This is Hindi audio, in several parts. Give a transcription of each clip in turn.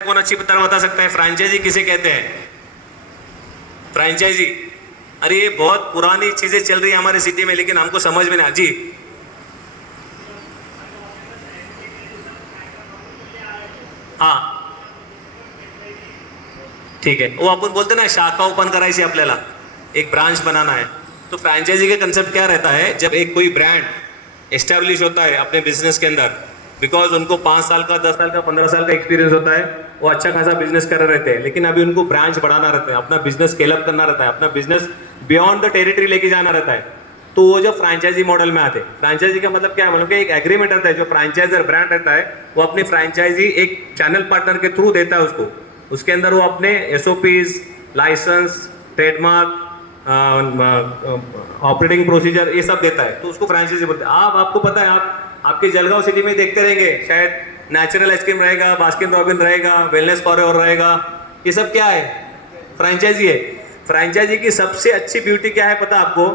कौन अच्छी तरह बता सकता है फ्रेंचाइजी किसे कहते हैं? फ्रेंचाइजी, अरे ये बहुत पुरानी चीजें चल रही है हमारे सिटी में, लेकिन हमको समझ में नहीं। जी हाँ ठीक है, वो आपण बोलते ना शाखा ओपन करायची आपल्याला, एक ब्रांच बनाना है। तो फ्रेंचाइजी का कंसेप्ट क्या रहता है, जब एक कोई ब्रांड एस्टेब्लिश होता है अपने बिजनेस के अंदर, बिकॉज उनको 5 साल का, 10 साल का, 15 साल का एक्सपीरियंस होता है, वो अच्छा खासा बिजनेस कर रहे रहते हैं, लेकिन अभी उनको ब्रांच बढ़ाना रहता है, अपना बिजनेस स्केल अप करना रहता है, अपना बिजनेस बियॉन्ड द टेरिटरी लेके जाना रहता है। तो वो जो फ्रेंचाइजी मॉडल में आते हैं, फ्रेंचाइजी का मतलब क्या है, मतलब कि एक एग्रीमेंट रहता है, जो फ्रेंचाइजर ब्रांड रहता है वो अपनी फ्रेंचाइजी एक चैनल पार्टनर के थ्रू देता है उसको। उसके अंदर वो अपने SOPs, licence, trademark, operating procedure, ये सब देता है, तो उसको फ्रेंचाइजी बोलते हैं। आपको पता है, आप आपके जलगांव सिटी में देखते रहेंगे, शायद नेचुरल आइसक्रीम रहेगा, बास्किन रॉबिन रहेगा, वेलनेस कॉरिडोर रहेगा, ये सब क्या है? फ्रेंचाइजी है। फ्रेंचाइजी की सबसे अच्छी ब्यूटी क्या है पता आपको?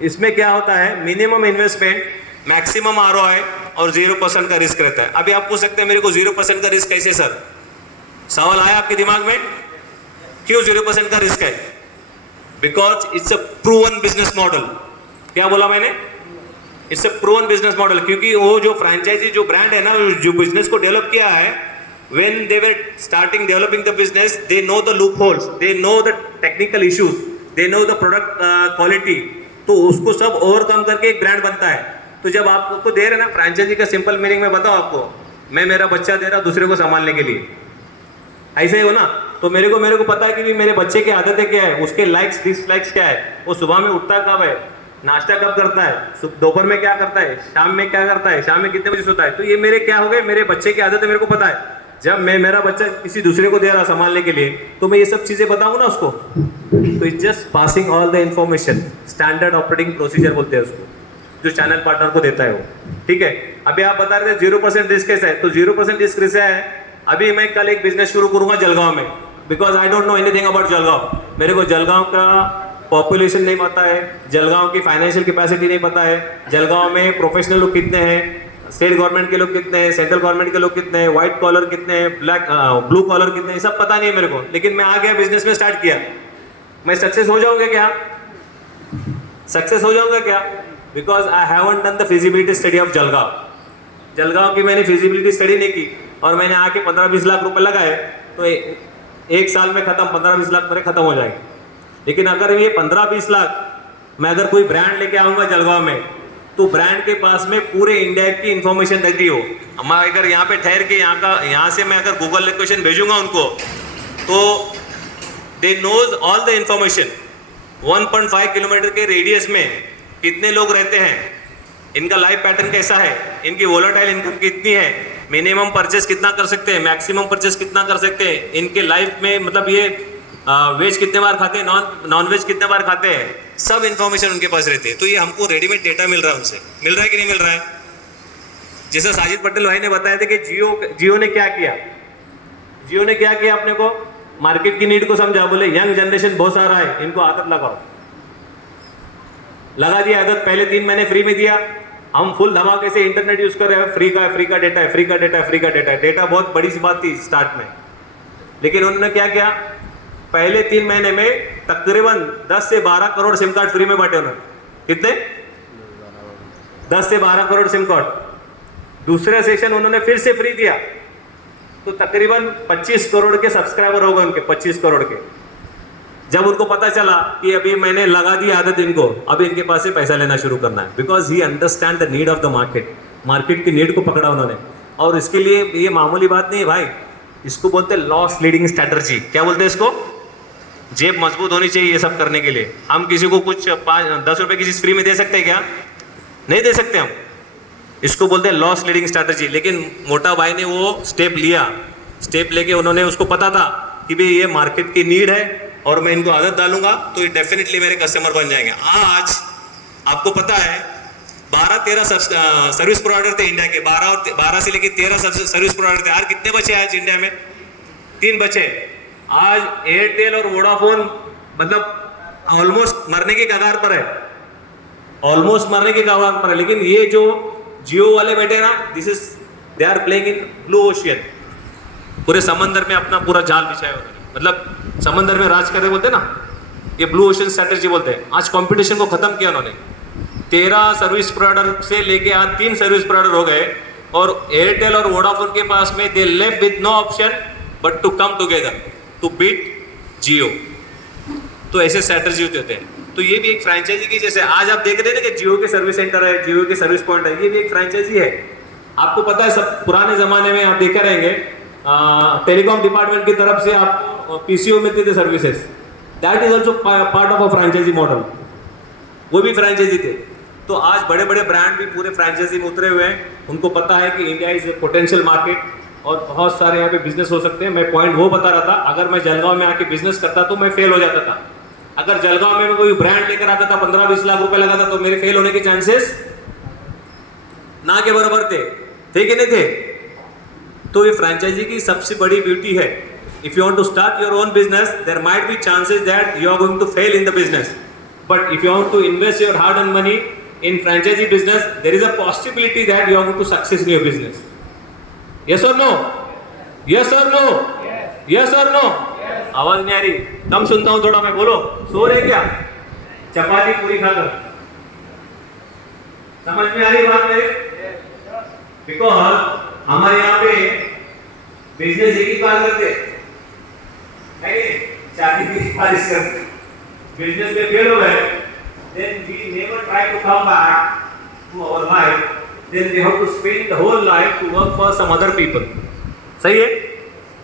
इसमें क्या होता है, मिनिमम इन्वेस्टमेंट, मैक्सिमम आरओआई और 0% का रिस्क रहता है। अभी आप पूछ सकते हैं मेरे को 0% का रिस्क कैसे सर? सवाल आया आपके दिमाग में? क्यों 0% का रिस्क है? Because it's a proven business model. क्या बोला मैंने? It's a proven business model, क्योंकि वो जो फ्रेंचाइजी, जो ब्रांड है ना, जो बिजनेस को डेवलप किया है, when they were starting developing the business, they know the loopholes, they know the technical issues, they know the product quality, तो उसको सब ओवरकम करके एक ब्रांड बनता है। तो जब आपको दे रहे ना फ्रेंचाइजी का सिंपल मीनिंग में बताओ आपको, मैं मेरा बच्चा दे रहा दूसरे को संभालने के लिए, ऐसे ही हो ना? तो मेरे को पता है कि भी मेरे बच्चे की आदतें क्या है, उसके लाइक्स डिसलाइक्स क्या है, वो सुबह में उठता कब है, नाश्ता कब करता है, दोपहर में क्या करता है, शाम में क्या करता है, शाम में कितने बजे सोता है। तो ये मेरे क्या हो गए, मेरे बच्चे की आदतें मेरे को पता है। जब मैं मेरा बच्चा किसी दूसरे को दे रहा संभालने के लिए, तो मैं ये सब चीजें बताऊं ना उसको, तो it's just passing all the information, standard operating procedure बोलते हैं उसको, जो चैनल पार्टनर को देता है वो। ठीक है, अभी आप बता रहे थे 0% रिस्क कैसा है, तो 0% रिस्क कैसा है? अभी मैं कल एक बिजनेस शुरू करूंगा जलगांव में, because I don't know anything about Jalgaon. मेरे को जलगांव का पॉपुलेशन नहीं पता है, जलगांव की फाइनेंशियल कैपेसिटी नहीं पता है, जलगांव में प्रोफेशनल लोग कितने हैं, स्टेट गवर्नमेंट के लोग कितने हैं, सेंट्रल गवर्नमेंट के लोग कितने हैं, व्हाइट कॉलर कितने हैं, ब्लू कॉलर कितने हैं, सब पता नहीं है मेरे को। लेकिन मैं आ गया, बिजनेस में स्टार्ट किया, मैं सक्सेस हो जाऊंगा क्या? सक्सेस हो जाऊंगा क्या? Because I haven't done the feasibility study of Jalgaon. Jalgaon की मैंने फिजिबिलिटी स्टडी नहीं की, और मैंने आके 15-20 लाख रुपए लगाए, तो एक साल में खत्म, 15-20 लाख मेरे खत्म हो जाएंगे। लेकिन अगर ये 15-20 लाख मैं अगर कोई ब्रांड लेके आऊंगा जलगांव में, तो ब्रांड के पास में पूरे इंडिया की इंफॉर्मेशन रहती हो। मैं अगर यहाँ पे ठहर के यहाँ से मैं अगर गूगल लोकेशन भेजूंगा उनको, तो they knows all the information. 1.5 kilometre के रेडियस में कितने लोग रहते हैं, इनका लाइफ पैटर्न कैसा है, इनकी वोलेटाइल इनकम कितनी है, मिनिमम परचेस कितना कर सकते हैं, मैक्सिमम परचेस कितना कर सकते हैं, इनके लाइफ में मतलब ये वेज कितने बार खाते हैं, नॉन वेज कितने बार खाते हैं, सब इंफॉर्मेशन उनके पास रहती है। तो ये हमको रेडीमेड डेटा मिल रहा है उनसे, मिल रहा है कि नहीं मिल रहा है? जैसे साजिद पटेल भाई ने बताया था कि जियो ने क्या किया, जियो ने क्या किया, अपने को मार्केट की नीड को समझा, बोले यंग जनरेशन बहुत सारा है, इनको आदत लगाओ, लगा दिया आदत। पहले 3 महीने फ्री में दिया, हम फुल धमाके से इंटरनेट यूज कर रहे हैं, फ्री का डेटा है, फ्री का डेटा है। डेटा बहुत बड़ी सी बात थी स्टार्ट में, लेकिन उन्होंने क्या किया, पहले 3 महीने में तकरीबन 10 से 12 करोड़ सिम कार्ड फ्री में बांटे उन्होंने। कितने? 10 से 12 करोड़ सिम कार्ड। दूसरा सेशन उन्होंने फिर से फ्री दिया, तो तकरीबन 25 करोड़ के सब्सक्राइबर हो गए उनके, 25 करोड़ के। जब उनको पता चला कि अभी मैंने लगा दी आदत इनको, अभी इनके पास से पैसा लेना शुरू करना है, because he understand the need of the market. Market की नीड को पकड़ा उन्होंने, और इसके लिए ये मामूली बात नहीं है भाई, इसको बोलते हैं लॉस लीडिंग स्ट्रैटेजी। क्या बोलते हैं इसको? जेब मजबूत होनी चाहिए ये सब करने के लिए। हम किसी को कुछ 10 रुपए की चीज फ्री में दे सकते हैं क्या? नहीं दे सकते हम। इसको बोलते हैं लॉस लीडिंग स्ट्रैटेजी। लेकिन मोटा भाई ने वो स्टेप लिया, स्टेप लेके उन्होंने, उसको पता था कि भाई ये मार्केट की नीड है और मैं इनको आदत डालूंगा तो ये डेफिनेटली मेरे कस्टमर बन जाएंगे। आज आपको पता है 12-13 सर्विस प्रोवाइडर थे इंडिया के, 12 से लेके 13 सर्विस प्रोवाइडर थे। आज कितने बचे आज इंडिया में? 3 बचे। आज एयरटेल और वोडाफोन मतलब ऑलमोस्ट मरने के कगार पर है, ऑलमोस्ट मरने के कगार पर है। लेकिन ये जो जियो वाले बैठे ना, this is they are playing in blue ocean. पूरे समंदर में अपना पूरा जाल बिछाया उन्होंने, मतलब समंदर में राज कर रहे बोलते हैं ना, ये ब्लू ओशन स्ट्रेटेजी बोलते हैं। आज कंपटीशन को खत्म किया उन्होंने, 13 सर्विस प्रोवाइडर से लेके आज 3 सर्विस प्रोवाइडर हो गए, और एयरटेल और वोडाफोन के पास में they left with no option but to come together to beat Jio. तो ऐसे स्ट्रेटेजी होते हैं। तो ये भी एक फ्रेंचाइजी की जैसे आज आप देख रहे हैं ना कि जियो के सर्विस सेंटर है, जियो के सर्विस पॉइंट है, ये भी एक फ्रेंचाइजी है। आपको पता है सब पुराने जमाने में आप देखे रहेंगे टेलीकॉम डिपार्टमेंट की तरफ से आपको पीसीओ मिलते थे services, that is also part of a franchisee model, वो भी फ्रेंचाइजी थे। तो आज बड़े बड़े ब्रांड भी पूरे फ्रेंचाइजी में उतरे हुए हैं, उनको पता है कि इंडिया इज पोटेंशियल मार्केट और बहुत सारे यहाँ पे बिजनेस हो सकते हैं। मैं पॉइंट वो बता रहा था, अगर मैं जलगांव में आके बिजनेस करता तो मैं फेल हो जाता था। अगर जलगांव में कोई ब्रांड लेकर आता था 15-20 लाख रुपए लगाता तो मेरे फेल होने के चांसेस ना के बराबर थे कि नहीं थे? तो ये फ्रेंचाइजी की सबसे बड़ी ब्यूटी है। If you want to start your own business there might be chances that you are going to fail in the business, but if you want to invest your hard earn money in franchisee business there is a possibility that you are going to success in your business. Yes or no? Yes or no? Yes or no? आवाज नहीं आ रही, कम सुनता हूं थोड़ा मैं, बोलो। सो रहे क्या? चपाती पूरी खाकर समझ में आ रही बात मेरी? बिकॉज हमारे यहाँ पे बिजनेस एक ही बार करते है कि शादी की सिफारिश करते, बिजनेस में फेल हो गए, then we never try to come back to our life, then we have to spend the whole life to work for some other people. सही है?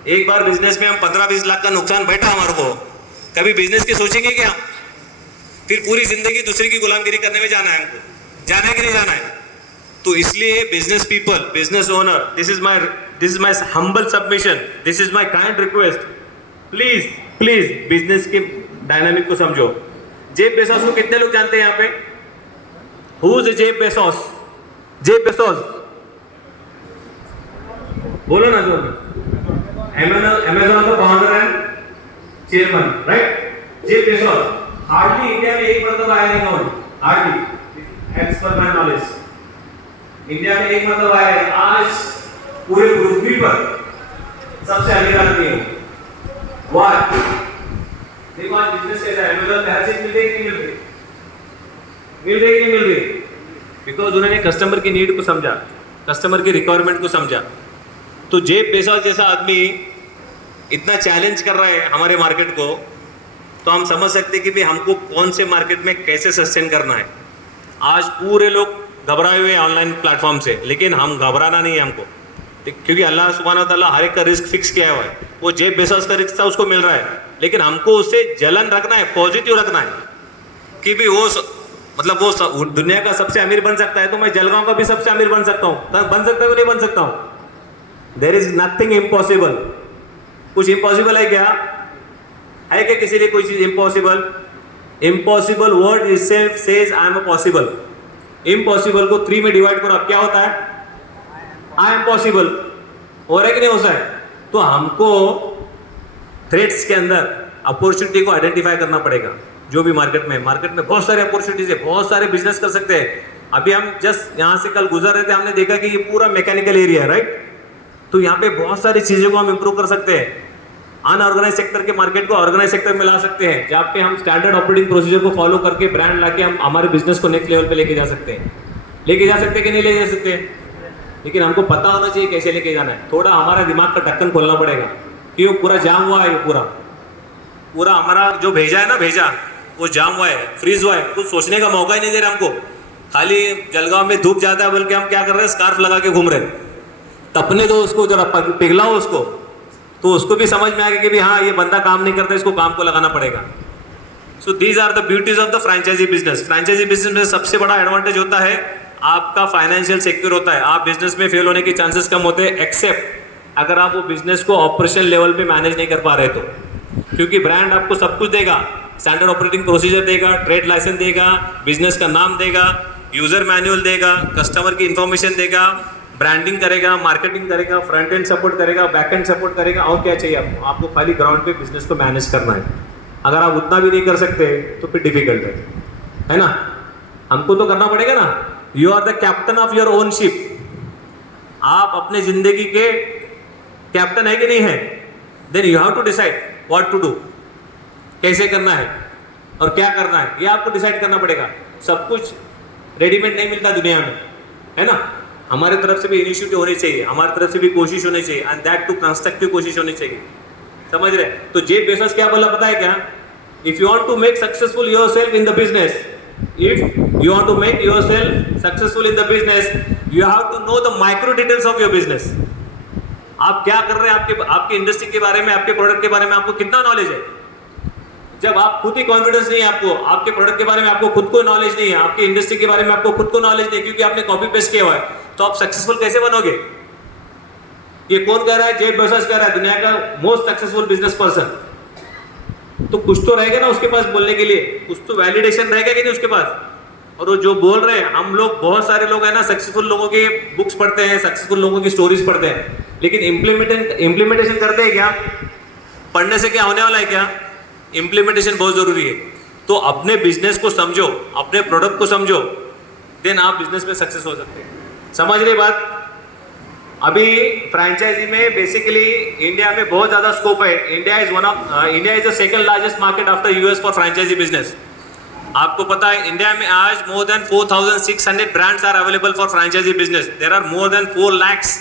एक बार बिजनेस में हम 15-20 लाख का नुकसान बैठा हमारे को, कभी बिजनेस के सोचेंगे क्या? फिर पूरी जिंदगी दूसरे की गुलामगिरी करने में जाना है हमको, जाना है कि नहीं जाना है? तो इसलिए business people, business owner, this is my humble submission, this is my kind request, please business के डायनामिक को समझो। जेफ बेसोस को कितने लोग जानते हैं यहाँ पे? Who is Jeff Bezos? Jeff Bezos बोलो ना, बोलो। अमेज़न का founder and chairman, right? Jeff Bezos hardly India में एक मतलब आया नहीं होगा, hardly, as per my knowledge India में एक मतलब आया है। आज पूरे पृथ्वी पर सबसे अमीर आदमी है। व्हाई? देखो आज बिजनेस कैसा है, अमेज़न पे हर चीज मिल रही है कि नहीं मिल रही? मिल रही कि नहीं मिल रही? बिकॉज उन्होंने कस्टमर की नीड को समझा, कस्टमर की रिक्वायरमेंट को समझा। तो जेफ बेजोस जैसा आदमी इतना चैलेंज कर रहा है हमारे मार्केट को, तो हम समझ सकते हैं कि भाई हमको कौन से मार्केट में कैसे सस्टेन करना है। आज पूरे लोग घबराए हुए हैं ऑनलाइन प्लेटफॉर्म से, लेकिन हम घबराना नहीं है हमको, क्योंकि अल्लाह सुब्हान व तआला हर एक का रिस्क फिक्स किया हुआ है। वो जेफ बेजोस का रिस्क था, उसको मिल रहा है, लेकिन हमको उससे जलन रखना है, पॉजिटिव रखना है कि भी वो मतलब वो दुनिया का सबसे अमीर बन सकता है, तो मैं जलगांव का भी सबसे अमीर बन सकता हूँ। बन सकता है कि नहीं बन सकता हूँ? There is nothing impossible. कुछ इम्पॉसिबल है क्या? है क्या किसी लिए कोई चीज impossible? Impossible word itself says I am possible. Impossible को 3 में डिवाइड करो, अब क्या होता है? I am possible. हो रहा है कि नहीं हो रहा है? तो हमको थ्रेट्स के अंदर अपॉर्चुनिटी को आइडेंटिफाई करना पड़ेगा। जो भी मार्केट में बहुत सारे अपॉर्चुनिटीज है, बहुत सारे बिजनेस कर सकते हैं। अभी हम जस्ट यहाँ से कल गुजर रहे थे, हमने देखा कि ये पूरा मैकेनिकल एरिया है, राइट? तो यहाँ पे बहुत सारी चीज़ों को हम इंप्रूव कर सकते हैं। अनऑर्गेनाइज सेक्टर के मार्केट को ऑर्गेनाइज सेक्टर में ला सकते हैं, जहाँ पे हम स्टैंडर्ड ऑपरेटिंग प्रोसीजर को फॉलो करके ब्रांड लाके हम हमारे बिजनेस को नेक्स्ट लेवल पे लेके जा सकते हैं। लेके जा सकते हैं कि नहीं ले जा सकते? लेकिन हमको पता होना चाहिए कैसे लेके जाना है। थोड़ा हमारा दिमाग का ढक्कन खोलना पड़ेगा कि वो पूरा जाम हुआ है, पूरा हमारा जो भेजा है ना, भेजा वो जाम हुआ है, फ्रीज हुआ है, कुछ सोचने का मौका ही नहीं दे रहा हमको। खाली जलगांव में धूप ज्यादा है बल्कि हम क्या कर रहे हैं, स्कार्फ लगा के घूम रहे हैं। तपने दो उसको, जरा पिघलाओ उसको, तो उसको भी समझ में आ गया कि भी हाँ ये बंदा काम नहीं करता, इसको काम को लगाना पड़ेगा। So these are the beauties of the franchisee business. Franchisee business में सबसे बड़ा एडवांटेज होता है आपका फाइनेंशियल सिक्योर होता है। आप बिजनेस में फेल होने के चांसेस कम होते हैं, एक्सेप्ट अगर आप वो बिजनेस को ऑपरेशन लेवल पे मैनेज नहीं कर पा रहे तो, क्योंकि ब्रांड आपको सब कुछ देगा, स्टैंडर्ड ऑपरेटिंग प्रोसीजर देगा, ट्रेड लाइसेंस देगा, बिजनेस का नाम देगा, यूजर मैनुअल देगा, कस्टमर की इंफॉर्मेशन देगा, ब्रांडिंग करेगा, मार्केटिंग करेगा, फ्रंट एंड सपोर्ट करेगा, बैक एंड सपोर्ट करेगा। और क्या चाहिए आपको? आपको खाली ग्राउंड पे बिजनेस को मैनेज करना है। अगर आप उतना भी नहीं कर सकते तो फिर डिफिकल्ट है ना? हमको तो करना पड़ेगा ना। You are the captain of your own ship. आप अपने जिंदगी के कैप्टन है कि नहीं है? Then you have to decide what to do, कैसे करना है और क्या करना है, ये आपको डिसाइड करना पड़ेगा। सब कुछ रेडीमेड नहीं मिलता दुनिया में, है ना। हमारे तरफ से भी इनिशिएटिव होनी चाहिए, हमारी तरफ से भी कोशिश होनी चाहिए, एंड दैट टू कंस्ट्रक्टिव कोशिश होनी चाहिए, समझ रहे। तो जेफ बेजोस क्या बोला पता है क्या? If you want to make successful yourself in the business, if you want to make yourself successful in the business, you have to know the micro details of your business. आप क्या कर रहे हैं, आपके इंडस्ट्री के बारे में, आपके प्रोडक्ट के बारे में आपको कितना नॉलेज है। जब आप खुद ही कॉन्फिडेंस नहीं है आपको, आपके प्रोडक्ट के बारे में आपको खुद को नॉलेज नहीं है, आपकी इंडस्ट्री के बारे में आपको खुद को नॉलेज नहीं, क्योंकि आपने कॉपी पेस्ट किया हुआ है, तो आप सक्सेसफुल कैसे बनोगे? ये कौन कह रहा है? जेफ बेजोस कह रहा है, दुनिया का मोस्ट सक्सेसफुल बिजनेस पर्सन। तो कुछ तो रहेगा ना उसके पास बोलने के लिए, कुछ तो वैलिडेशन रहेगा कि नहीं उसके पास। और वो जो बोल रहे हैं, हम लोग बहुत सारे लोग हैं ना, सक्सेसफुल लोगों के बुक्स पढ़ते हैं, सक्सेसफुल लोगों की स्टोरीज पढ़ते हैं, लेकिन इम्प्लीमेंटेशन करते हैं क्या? पढ़ने से क्या होने वाला है क्या? इम्प्लीमेंटेशन बहुत जरूरी है। तो अपने बिजनेस को समझो, अपने प्रोडक्ट को समझो, देन आप बिजनेस में सक्सेस हो सकते हैं। समझ रही बात? अभी फ्रैंचाइजी में बेसिकली इंडिया में बहुत ज्यादा स्कोप है। India is the second largest market after US for franchisee business. आपको पता है इंडिया में आज more than 4600 brands are available for franchisee business. There are more than 4 lakhs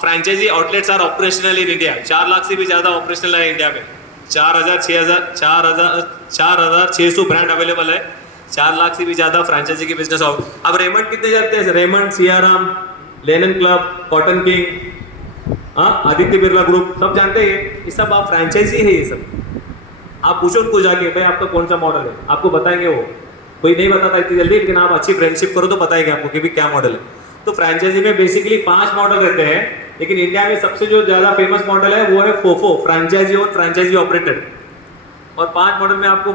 franchisee outlets are operational in India. 4 lakh से भी ज्यादा ऑपरेशनल है इंडिया में। 4600 ब्रांड अवेलेबल है, 4 लाख से भी ज्यादा फ्रैंचाइजी की बिजनेस हो। अब रेमंड कितने जाते हैं? Raymond, Siyaram, Lennon club, cotton king, Aditya Birla group, सब जानते हैं ये सब आप फ्रैंचाइजी है। ये सब आप पूछो उनको जाके, भाई आपका कौन सा मॉडल है, आपको बताएंगे वो। कोई नहीं बताता इतनी जल्दी, लेकिन आप अच्छी फ्रेंडशिप करो तो बताएंगे आपको कि भी क्या मॉडल है। तो फ्रैंचाइजी में बेसिकली 5 मॉडल रहते हैं, लेकिन इंडिया में सबसे जो ज्यादा फेमस मॉडल है वो है फोफो, फ्रैंचाइजी और फ्रैंचाइजी ऑपरेटेड। और 5 मॉडल में आपको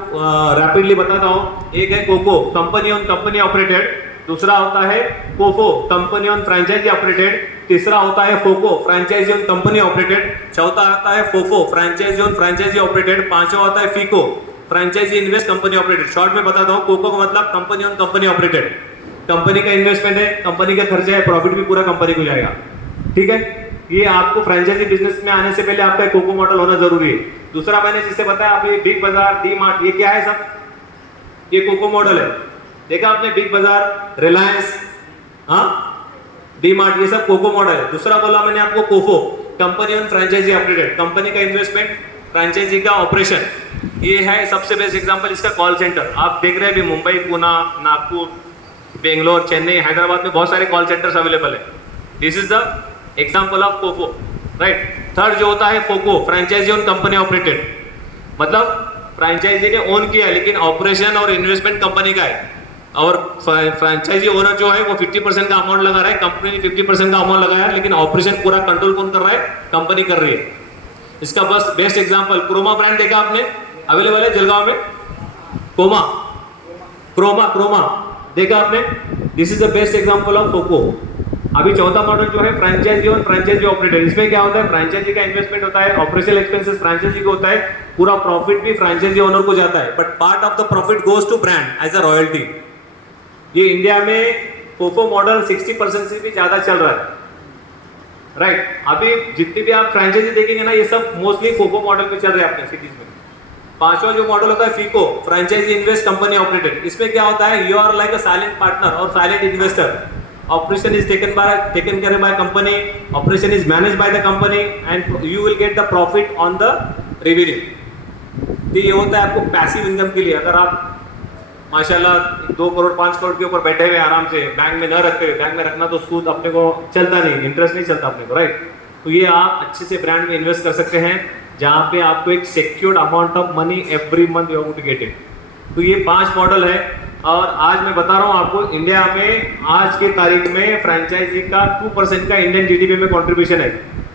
रैपिडली बताता हूँ। एक है COCO, company owned company operated. दूसरा होता है COFO, company owned franchisee operated. तीसरा होता है FOCO, franchisee owned company operated. चौथा आता है FOFO, franchisee owned franchisee operated. पांचवा होता है FICO, franchisee invest company operated. Short में बताता हूँ, कोको का मतलब company owned company operated, company का इन्वेस्टमेंट है, कंपनी का खर्चा है, प्रॉफिट भी पूरा कंपनी को जाएगा। ठीक है, ये आपको फ्रैंचाइजी बिजनेस में आने से पहले आपका कोको मॉडल होना जरूरी है। दूसरा मैंने जिससे बताया, आप ये बिग बाजार, डी मार्ट, ये क्या है सब? ये कोको मॉडल है। देखा आपने, बिग बाजार, रिलायंस, डी मार्ट, ये सब कोको मॉडल है। दूसरा बोला मैंने आपको COFO, company owned franchisee operated, company का इन्वेस्टमेंट, फ्रैंचाइजी का ऑपरेशन। ये है सबसे बेस्ट एग्जांपल इसका कॉल सेंटर। आप देख रहे हैं भी मुंबई, पुणे, नागपुर, बेंगलोर, चेन्नई, हैदराबाद में बहुत सारे कॉल सेंटर्स अवेलेबल है। This is the example of COFO, right. Third जो होता है FOCO, franchisee owned company operated, मतलब फ्रैंचाइजी ने ओन किया लेकिन ऑपरेशन और इन्वेस्टमेंट कंपनी का है। और फ्रैंचाइजी ओनर जो है वो 50% का अमाउंट लगा रहा है, कंपनी ने 50% का अमाउंट लगाया है, लेकिन ऑपरेशन पूरा कंट्रोल कौन कर रहा है? कंपनी कर रही है। इसका बस बेस्ट एग्जांपल क्रोमा ब्रांड देखा आपने, अवेलेबल है जलगांव में। क्रोमा देखा आपने। This is the best example of FOCO. अभी चौथा मॉडल जो है फ्रैंचाइजी और फ्रैंचाइजी ऑपरेटर। इसमें क्या होता है? फ्रैंचाइजी का इन्वेस्टमेंट होता है, ऑपरेशनल एक्सपेंसेस फ्रैंचाइजी को होता है, पूरा प्रॉफिट भी फ्रैंचाइजी ओनर को जाता है, but part of the profit goes to brand as a royalty. ये इंडिया में फोको मॉडल 60% से भी ज्यादा चल रहा है, राइट। अभी जितनी भी आप फ्रैंचाइजी देखेंगे ना, ये सब मोस्टली फोको मॉडल पे चल रहे हैं अपने सिटीज में। पांचवा जो मॉडल होता है FICO, franchisee invest company operated. इसमें क्या होता है? You are like a silent partner और silent investor. Operation is taken care by company, operation is managed by the company, and you will get the profit on the revenue. तो ये होता है आपको पैसिव इनकम के लिए। अगर आप माशाल्लाह 2 करोड़ 5 करोड़ के ऊपर बैठे हुए आराम से, बैंक में न रखते हुए, बैंक में रखना तो सूद अपने को चलता नहीं, इंटरेस्ट नहीं चलता अपने को, राइट। तो ये आप अच्छे से ब्रांड में इन्वेस्ट कर सकते हैं, जहाँ पे आपको एक secured amount of money every month you have to get it. तो ये 5 मॉडल है। और आज मैं बता रहा हूँ आपको, इंडिया में आज के तारीख में फ्रैंचाइजी का 2% का इंडियन जीडीपी में कंट्रीब्यूशन है।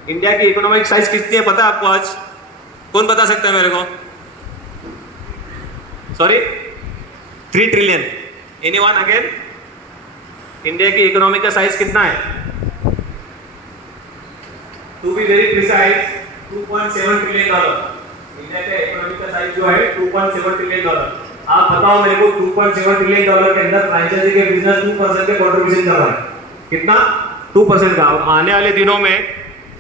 इंडिया की इकोनॉमिक साइज कितनी है पता है आपको आज? कौन बता सकता है मेरे को? Sorry, 3 trillion. Anyone again? India की इकोनॉमी का साइज कितना है? To be very precise, $2.7 trillion. India का इकोनॉमी का साइज जो है $2.7 ट्रिलियन। आप बताओ मेरे को, $2.7 ट्रिलियन के अंदर फ्रैंचाइजी के बिजनेस 2% के कंट्रीब्यूशन कर रहा है। कितना? 2% का। आने वाले दिनों में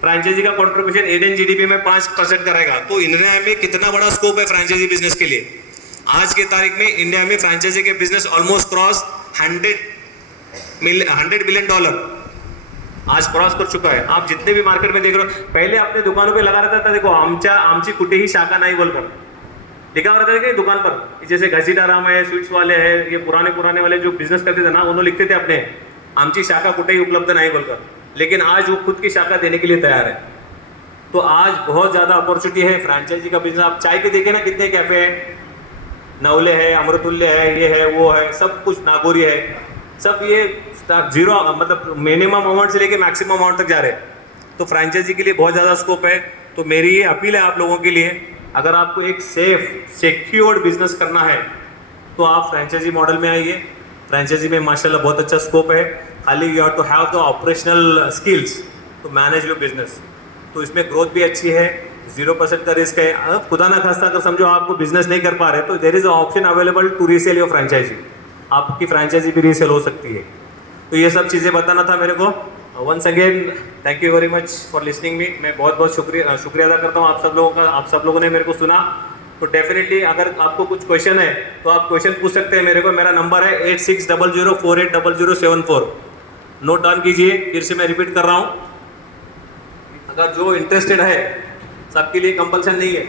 फ्रेंचाइजी का कंट्रीब्यूशन इंडियन जीडीपी में 5% करेगा। तो इंडिया में कितना बड़ा स्कोप है फ्रेंचाइजी बिजनेस के लिए। आज की तारीख में इंडिया में फ्रेंचाइजी के बिजनेस ऑलमोस्ट क्रॉस $100 बिलियन आज क्रॉस कर चुका है। आप जितने भी मार्केट में देख रहे हो, पहले अपने दुकानों पे लगा रहता था, देखो आमची कुठेही शाखा नहीं बोलकर लिखा हुआ रहता था कि दुकान पर, जैसे घसीटाराम है, स्वीट्स वाले हैं, ये पुराने वाले जो बिजनेस करते थे ना, उन्होंने लिखते थे अपने आमची शाखा कुठेही उपलब्ध नहीं बोलकर, लेकिन आज वो खुद की शाखा देने के लिए तैयार है। तो आज बहुत ज़्यादा अपॉर्चुनिटी है फ्रेंचाइजी का बिजनेस। आप चाय के देखे ना, कितने कैफे हैं, नवले है, अमृतुल्य है, ये है, वो है, सब कुछ, नागौरी है, सब ये जीरो मतलब मिनिमम अमाउंट से लेके मैक्सिमम अमाउंट तक जा रहे हैं। तो फ्रेंचाइजी के लिए बहुत ज़्यादा स्कोप है। तो मेरी ये अपील है आप लोगों के लिए, अगर आपको एक सेफ सिक्योर्ड बिजनेस करना है तो आप फ्रेंचाइजी मॉडल में आइए। फ्रेंचाइजी में माशाल्लाह बहुत अच्छा स्कोप है। खाली you have to have the operational skills to manage your business. तो इसमें ग्रोथ भी अच्छी है, 0% का रिस्क है। अब खुदा ना खास्ता अगर समझो आपको बिजनेस नहीं कर पा रहे तो there is a option available to resale your franchisee. आपकी फ्रेंचाइजी भी रीसेल हो सकती है। तो ये सब चीज़ें बताना था मेरे को। Once again thank you very much for listening me. मैं बहुत बहुत शुक्रिया अदा करता हूँ आप सब लोगों का। आप सब लोगों ने मेरे को सुना। तो डेफिनेटली अगर आपको कुछ क्वेश्चन है तो आप क्वेश्चन पूछ सकते हैं मेरे को। मेरा नंबर है 8600480074। नोट डाउन कीजिए। फिर से मैं रिपीट कर रहा हूँ, अगर जो इंटरेस्टेड है, सबके लिए कंपल्सन नहीं है।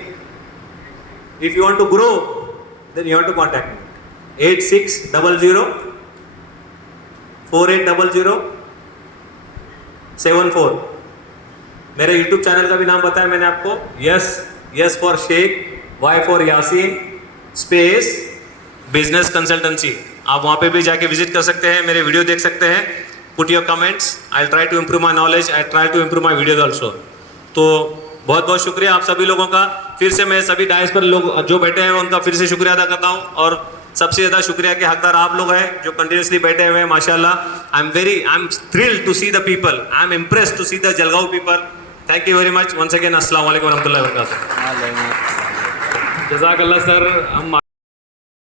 If you want to grow then you have to contact me. 8600480074। मेरे यूट्यूब चैनल का भी नाम बताया मैंने आपको, S for Shaikh, Y for Yaseen space business consultancy. आप वहाँ पे भी जाके विजिट कर सकते हैं, मेरे वीडियो देख सकते हैं। Put your comments, I try to improve my knowledge, I try to improve my videos also. तो बहुत बहुत शुक्रिया आप सभी लोगों का। फिर से मैं सभी डायस पर लोग जो बैठे हैं उनका फिर से शुक्रिया अदा करता हूँ। और सबसे ज़्यादा शुक्रिया के हकदार आप लोग हैं जो कंटिन्यूसली बैठे हुए हैं। माशाल्लाह, I am thrilled to see the people, I am impressed to see the Jalgaon people. Thank you very much once again. अस्सलाम वालेकुम रहमतुल्लाहि व बरकातुहू। जज़ाकल्लाह सर। हम